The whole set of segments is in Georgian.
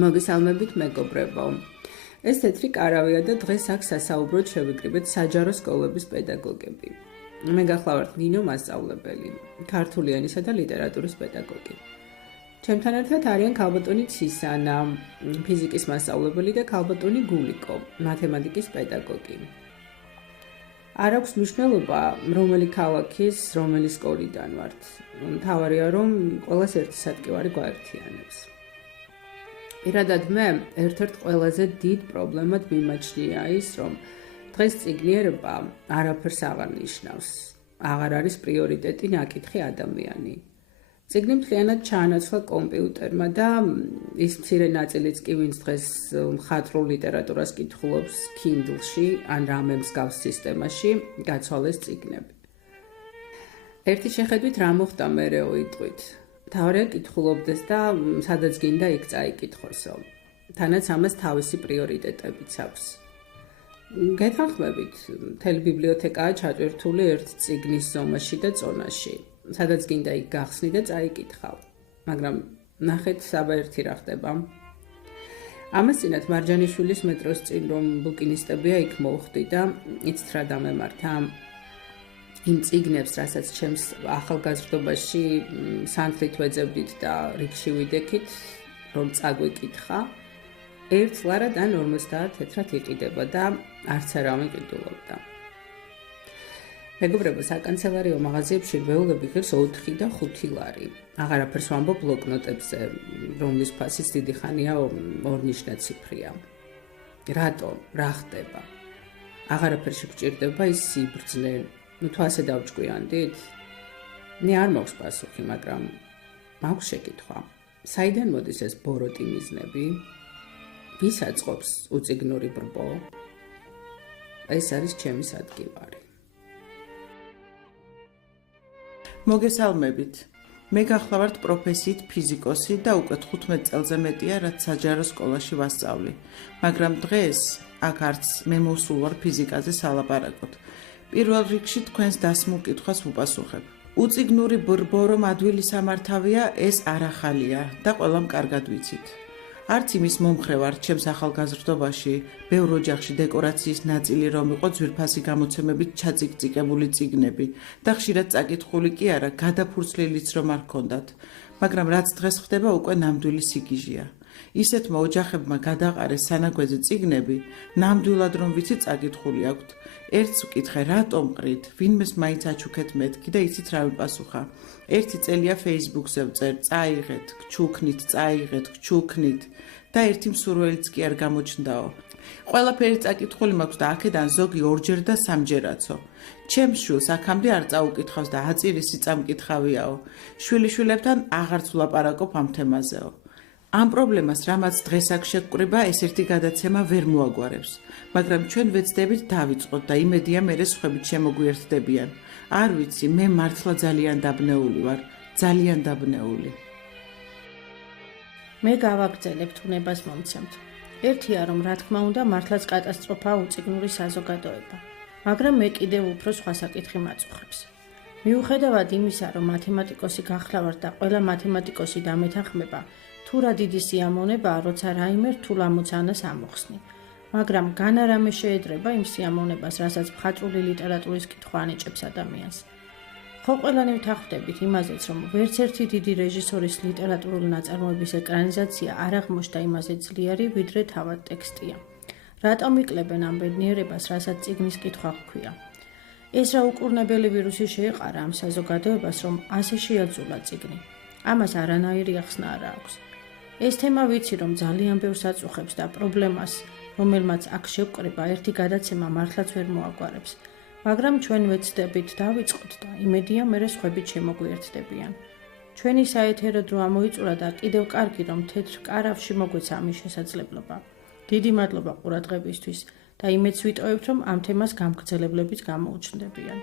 მოგესალმებით მეგობრებო. ეს თეთრი კარავია და დღეს აქ სასაუბროდ შევიკრიბეთ საჯარო სკოლების პედაგოგები. მე გახლავართ ნინო მასწავლებელი, ქართული ენისა და ლიტერატურის პედაგოგი. ჩემთან ერთად არიან ქალბატონი ცისანა, ფიზიკის მასწავლებელი და ქალბატონი გულიკო, მათემატიკის პედაგოგი. არ აქვს მნიშვნელობა, რომელი ქალაქის, რომელი სკოლიდან ვართ. მთავარია, რომ ყველას ერთი სატკივარი გვაერთიანებს. პირადად მე ერთ-ერთ ყველაზე დიდ პრობლემად მიმაჩნია ის, რომ დღეს წიგნიერება არაფერს აღარ ნიშნავს. აღარ არის პრიორიტეტი ნაკითხი ადამიანი. წიგნი მთლიანად ჩაანაცვლა კომპიუტერმა და ის მცირე ნაწილიც კი, ვინც დღეს მხატვრულ ლიტერატურას კითხულობს Kindle-ში ან რამე მსგავს სისტემაში, გაცვალეს წიგნები. ერთი შეხედვით რა მოხდა მერეო იტყვით. მთავარია კითხულობდეს და სადაც გინდა იქ წაიკითხოსო. თანაც ამას თავისი პრიორიტეტებიც აქვს. გეთანხმებით, მთელი ბიბლიოთეკაა ჩატვირთული ერთ წიგნის ზომაში და წონაში. სადაც გინდა იქ გახსნი და წაიკითხავ. მაგრამ ნახეთ საბა ერთი რა ხდება. ამას წინათ მარჯანიშვილის მეტროს წინ რომ ბუკინისტებია იქ მოვხდი და იცით რა დამემართა. იმ წიგნებს, რასაც ჩემს ახალგაზრდობაში სანთლით ვეძებდით და რიგში ვიდექით, რომ წაგვიკითხა, ერთს ლარად ან 50 თეთრად იყიდება და არც არავინ ყიდულობდა. მეგობრებო, საკანცელარიო მაღაზიებში რვეულები ღირს 4 და 5 ლარი. აღარაფერს ვამბობ ბლოკნოტებზე, რომლის ფასიც დიდი ხანია ორნიშნაციფრია. რატომ? რა ხდება? აღარაფერში გჭირდება ის სიბრძნე. თუ ასე დავჭკვიანდით? მე არ მაქვს პასუხი, მაგრამ მაქვს შეკითხვა. საიდან მოდის ეს ბოროტი მიზნები? ვის აწყობს უწიგნური ბრბო? ეს არის ჩემი სადგივარი. მოგესალმებით. მე გახლავართ პროფესიით ფიზიკოსი და უკვე 15 წელზე მეტია, რაც საჯარო სკოლაში ვასწავლი. მაგრამ დღეს აქ არც მე მოსულ ვარ ფიზიკაზე სალაპარაკოდ. პირველ რიგში თქვენს დასმულ კითხვას ვუპასუხებ. უწიგნური ბრბო რომ ადვილი სამართავია, ეს არ ახალია და ყველამ კარგად ვიცით. არც იმის მომხრე ვარ ჩემს ახალგაზრდობაში, ბევრ ოჯახში დეკორაციის ნაწილი რომ იყო ძვირფასი გამოცემებით ჩაწიკწიკებული წიგნები და ხშირად წაკითხული კი არა, გადაფურცლილიც რომ არ ჰქონდათ. მაგრამ რაც დღეს ხდება, უკვე ნამდვილი სიგიჟეა. ისეთმა ოჯახებმა გადაყარეს სანაგვეზე წიგნები, ნამდვილად რომ ვიცი წაკითხული აქვთ. ერთს ვკითხე, რატომ ყრით, ვინმეს მაინც აჩუქეთ მეთქი და იცით რა ვიპასუხა. ერთი წელია Facebook-ზე ვწერ, წაიღეთ, გჩუქნით, წაიღეთ, გჩუქნით და ერთი მსურველიც კი არ გამოჩნდაო. ყველაფერი წაკითხული მაქვს და აქედან ზოგი 2-ჯერ და 3-ჯერაცო. ჩემს შვილს აქამდე არ წაუკითხავს და აწირისი წამკითხავიაო. შვილიშვილებთან აღარც ვლაპარაკობ ამ თემაზეო. ამ პრობლემას, რამაც დღეს აქ შეგკრიბა, ეს ერთი გადაცემა ვერ მოაგვარებს. მაგრამ ჩვენ ვეცდებით დავიწყოთ და იმედია მერე სხვებით შემოგვიერთდებიან. არ ვიცი, მე მართლა ძალიან დაბნეული ვარ, ძალიან დაბნეული. მე გავაგრძელებთ უნებას მომცემთ. ერთია რომ რა თქმა უნდა მართლაც კატასტროფაა უწიგნური საზოგადოება. მაგრამ მე კიდევ უფრო სხვა საკითხი მაწუხებს. მიუხედავად იმისა, რომ მათემატიკოსი გახლავართ და ყველა მათემატიკოსი დამეთანხმება, თუ რა დიდი სიამოვნებაა, როცა რაიმე რთულ ამოცანას ამოხსნი. მაგრამ განა რამე შეედრება იმ სიამოვნებას, რასაც მხატვრული ლიტერატურის კითხვა ანიჭებს ადამიანს. ხო ყველანი ვთანხმდებით იმაზეც, რომ ვერც ერთი დიდი რეჟისორის ლიტერატურული ნაწარმოების ეკრანიზაცია არ აღმოჩნდა იმაზე ძლიერი, ვიდრე თავად ტექსტია. რატომ ikლებენ ამ ბედნიერებას, რასაც წიგნის კითხვა ჰქვია? ეს რა უკურნებელი ვირუსი შეეყარა ამ საზოგადოებას, რომ ასე შეაძულა წიგნი. ამას არანაირი ახსნა არ აქვს. ეს თემა ვიცი, რომ ძალიან ბევრს აწუხებს და პრობლემას, რომელმაც აქ შევკრიბა, ერთი გადაცემა მართლაც ვერ მოაგვარებს. მაგრამ ჩვენ ვეცდებით დავიწყოთ და იმედია მერე სხვებით შემოგვიერთდებიან. ჩვენი საეთერო დრო ამოიწურა და კიდევ კარგი რომ თეთრ კარავში მოგვეცა ამის შესაძლებლობა. დიდი მადლობა ყურადღებისთვის და იმედს ვიტოვებთ, რომ ამ თემას გამგრძელებლებიც გამოუჩნდებიან.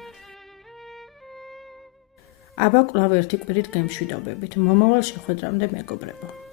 აბა კვლავ ერთი კვირით გემშვიდობებით. მომავალ შეხვედრამდე მეგობრებო.